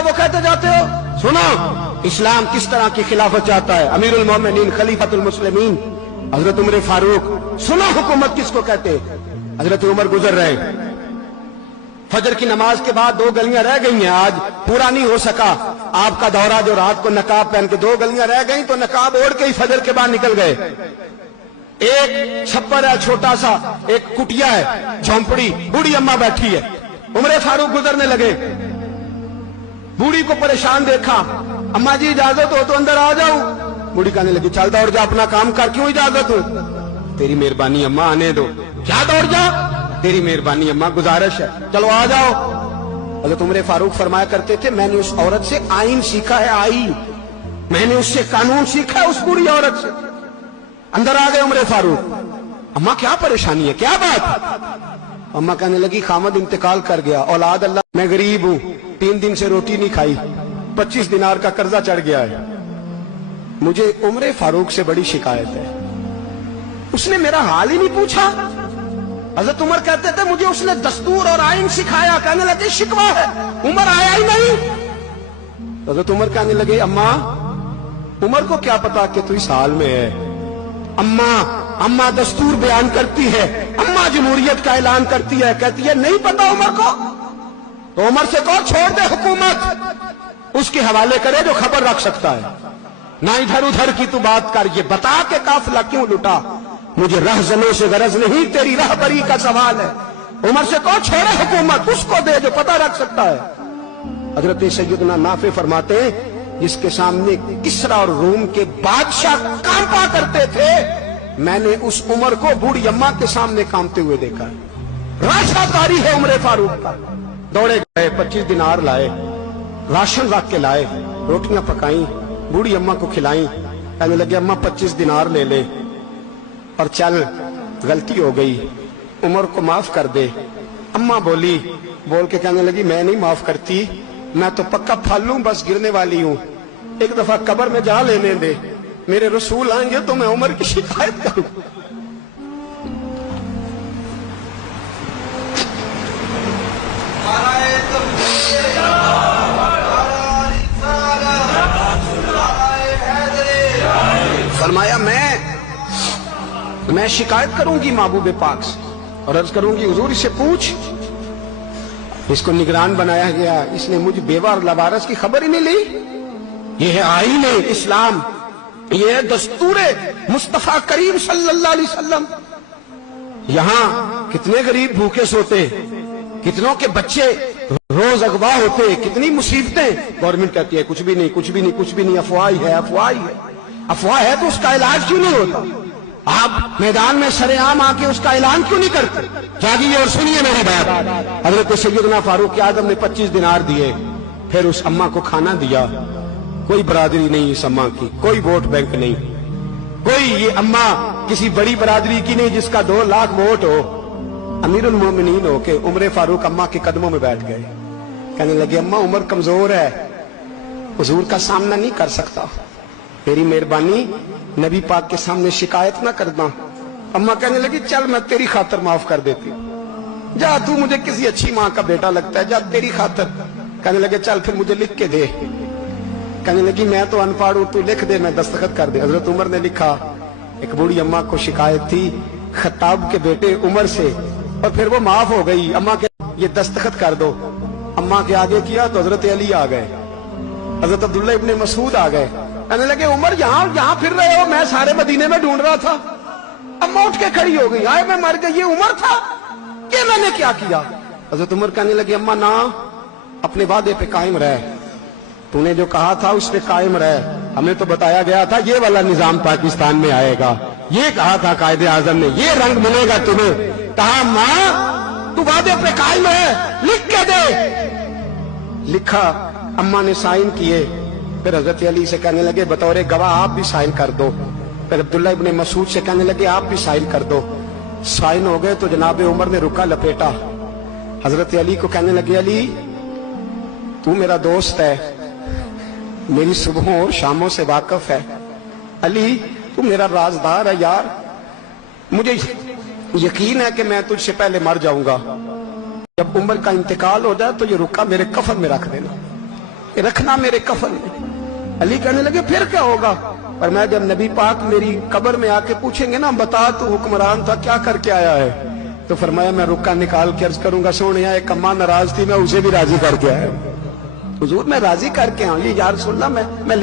है वो कहते जाते हो। सुनो इस्लाम किस तरह की खिलाफत चाहता है। अमीरुल मोमिनीन खलीफतुल मुस्लिमीन हजरत उमर फारूक। सुनो हुकूमत किसको कहते। हजरत उमर गुजर रहे, फजर की नमाज के बाद 2 गलियां रह गई हैं, आज पूरा नहीं हो सका आपका दौरा, जो रात को नकाब पहन के 2 गलियां रह गई तो नकाब ओढ़ के ही फजर के बाद निकल गए। एक छप्पर है छोटा सा, एक कुटिया है, झोंपड़ी, बूढ़ी अम्मा बैठी है। उमर फारूक गुजरने लगे, बूढ़ी को परेशान देखा, अम्मा जी इजाजत हो तो अंदर आ जाऊं। बूढ़ी कहने लगी चल दौड़ जा, अपना काम कर, क्यों इजाजत हो। तेरी मेहरबानी अम्मा आने दो। क्या दौड़ जा, तेरी मेहरबानी अम्मा गुजारिश है, चलो आ जाओ। हज़रत उमर फारूक फरमाया करते थे मैंने उस औरत से आइन सीखा है, आइन, मैंने उससे कानून सीखा है उस बूढ़ी औरत से। अंदर आ गए उमर फारूक, अम्मा क्या परेशानी है, क्या बात। अम्मा कहने लगी खामद इंतकाल कर गया, औलाद अल्लाह, मैं गरीब हूं, 3 दिन से रोटी नहीं खाई, 25 दिनार का कर्जा चढ़ गया है, मुझे उमर फारूक से बड़ी शिकायत है, उसने मेरा हाल ही नहीं पूछा। हज़रत उमर कहते थे मुझे उसने दस्तूर और आइन सिखाया। कहने लगे शिकवा है, उमर आया ही नहीं। हज़रत उमर कहने लगे अम्मा, उमर को क्या पता कि तू इस हाल में है। अम्मा दस्तूर बयान करती है, अम्मा जमहूरियत का ऐलान करती है, कहती है नहीं पता उमर को, तो उमर से कहो छोड़ दे हुकूमत, उसके हवाले करे जो खबर रख सकता है, ना इधर उधर की तू बात कर, ये बता के काफिला क्यों लुटा, मुझे रहजनों से गरज नहीं, तेरी रहबरी का सवाल है। उमर से कहो छोड़े हुकूमत, उसको दे जो पता रख सकता है। हजरत सैयदना नाफे फरमाते हैं जिसके सामने किसरा और रूम के बादशाह कांपा करते थे, मैंने उस उमर को बूढ़ी अम्मा के सामने कांपते हुए देखा है। राशाकारी है उमर फारूक का। दौड़े गए, 25 दिनार लाए, राशन रख के लाए, रोटियां पकाई, बूढ़ी अम्मा को खिलाई। कहने लगे अम्मा 25 दिनार ले ले और चल, गलती हो गई, उमर को माफ कर दे। अम्मा बोली, बोल के कहने लगी मैं नहीं माफ करती, मैं तो पक्का फालू, बस गिरने वाली हूं, एक दफा कब्र में जा लेने दे, मेरे रसूल आएंगे तो मैं उमर की शिकायत करूं। फरमाया मैं शिकायत करूंगी महबूब पाक से और अर्ज करूंगी हुजूर इससे पूछ। इसको निगरान बनाया गया, इसने मुझ बेवा और लवारस की खबर ही नहीं ली। यह है आईन इस्लाम, यह है दस्तूर मुस्तफा करीम सल्लल्लाहु अलैहि वसल्लम। यहां कितने गरीब भूखे सोते, कितनों के बच्चे रोज अगवा होते, कितनी मुसीबतें। गवर्नमेंट कहती है कुछ भी नहीं, कुछ भी नहीं, कुछ भी नहीं, अफवाह ही है, अफवाह ही है। अफवाह है तो उसका इलाज क्यों नहीं होता। आप मैदान में सरेआम आके उसका ऐलान क्यों नहीं करते। जागिए और सुनिए मेरी बात। हजरत सैयदना फारूक आजम ने 25 दिनार दिए, फिर उस अम्मा को खाना दिया। कोई बरादरी नहीं इस अम्मा की, कोई वोट बैंक नहीं, कोई ये अम्मा किसी बड़ी बरादरी की नहीं जिसका 2 लाख वोट हो। अमीरुल मोमिनीन हो के उमर फारूक अम्मा के कदमों में बैठ गए। कहने लगे अम्मा उमर कमजोर है, हुजूर का सामना नहीं कर सकता, तेरी मेहरबानी नबी पाक के सामने शिकायत ना करना। अम्मा कहने लगी चल मैं तेरी खातर माफ कर देती हूं, जा तू मुझे किसी अच्छी माँ का बेटा लगता है, जा तेरी खातर। कहने लगे चल फिर मुझे लिख के दे। कहने लगी मैं तो अनपढ़ हूं, तू लिख दे मैं दस्तखत कर दे। हजरत उमर ने लिखा। एक बूढ़ी अम्मा को शिकायत थी खत्ताब के बेटे उमर से, और फिर वो माफ हो गई। अम्मा के ये दस्तखत कर दो। अम्मा के आगे किया तो हजरत अली आ गए, हजरत अब्दुल्ला इब्ने मसूद आ गए। कहने लगे उमर यहां फिर रहे हो, मैं सारे मदीने में ढूंढ रहा था। अम्मा उठ के खड़ी हो गई, आए मैं मर गई, ये उमर था, ये मैंने क्या किया। हजरत उमर कहने लगे अम्मा ना, अपने वादे पे कायम रह, तूने जो कहा था उस पे कायम रह। हमें तो बताया गया था ये वाला निजाम पाकिस्तान में आएगा, ये कहा था कायदे आजम ने, ये रंग मिलेगा तुम्हें। कहा मां तू वादे पे कायम है, लिख के दे। लिखा, अम्मा ने साइन किए। फिर हजरत अली से कहने लगे बतौर गवाह आप भी साइन कर दो। फिर अब्दुल्ला इब्ने मसूद से कहने लगे आप भी साइन कर दो। साइन हो गए तो जनाब उमर ने रुका लपेटा। हजरत अली को कहने लगे अली तू मेरा दोस्त है, मेरी सुबहों और शामों से वाकिफ है, अली तू मेरा राजदार है यार, मुझे यकीन है कि मैं तुझसे पहले मर जाऊंगा, जब उमर का इंतकाल हो जाए तो ये रुका मेरे कफन में रख देना। کہ رکھنا میرے کفن میں۔ علی کہنے لگے پھر کیا ہوگا؟ پر میں جب نبی پاک میری قبر میں آ کے پوچھیں گے نا بتا تو حکمران تھا کیا کر کے آیا ہے، تو فرمایا میں رکا نکال کے عرض کروں گا سونے ایک اماں ناراض تھی میں اسے بھی راضی کر کے آیا ہوں، حضور میں راضی کر کے آؤں۔ یا رسول اللہ میں